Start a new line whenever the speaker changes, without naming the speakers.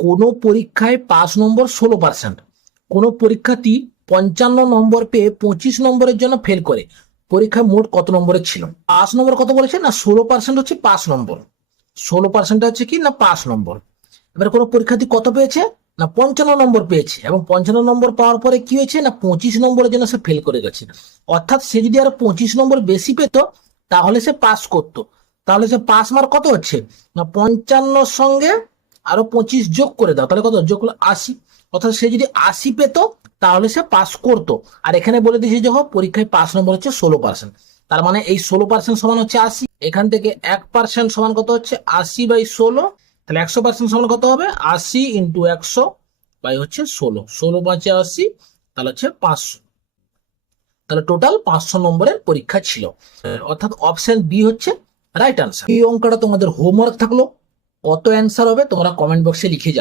কোনো পরীক্ষায় পাঁচ নম্বর ষোলো পার্সেন্ট কোনো পরীক্ষার্থী পঞ্চান্ন নম্বর পেয়ে পঁচিশ নম্বরের জন্য ফেল করে। পরীক্ষায় মোট কত নম্বরের ছিল? পাঁচ নম্বর কত বলেছে না, ষোলো পার্সেন্ট হচ্ছে পাঁচ নম্বর। ষোলো পার্সেন্ট হচ্ছে কি? না, পাঁচ নম্বর। এবার কোনো পরীক্ষার্থী কত পেয়েছে? না, পঞ্চান্ন নম্বর পেয়েছে। এবং পঞ্চান্ন নম্বর পাওয়ার পরে কি হয়েছে? না, পঁচিশ নম্বরের জন্য সে ফেল করে গেছে। অর্থাৎ সে যদি আরও পঁচিশ নম্বর বেশি পেত, তাহলে সে পাস করতো। তাহলে সে পাস মার্ক কত হচ্ছে? না, পঞ্চান্নর সঙ্গে আরও পঁচিশ যোগ করে দাও, তাহলে কত? যোগ করলে আশি। অর্থাৎ সে যদি আশি পেত, তাহলে সে পাস করতো। আর এখানে বলে দিয়েছে যখন পরীক্ষায় পাস নম্বর হচ্ছে ষোলো পার্সেন্ট তার মানে এই ষোলো পার্সেন্ট সমান হচ্ছে আশি। এখান থেকে এক পার্সেন্ট সমান কত হচ্ছে? আশি বাই ষোলো। তাহলে একশো পার্সেন্ট সমান কত হবে? আশি ইন্টু একশো বাই হচ্ছে ষোলো। ষোলো পাঁচে আশি, তাহলে হচ্ছে পাঁচশো। তাহলে টোটাল পাঁচশো নম্বরের পরীক্ষা ছিল। অর্থাৎ অপশন বি হচ্ছে রাইট আনসার এই অঙ্কটা তোমাদের হোমওয়ার্ক থাকল। কত অ্যান্সার হবে তোমরা কমেন্ট বক্সে লিখে যাও।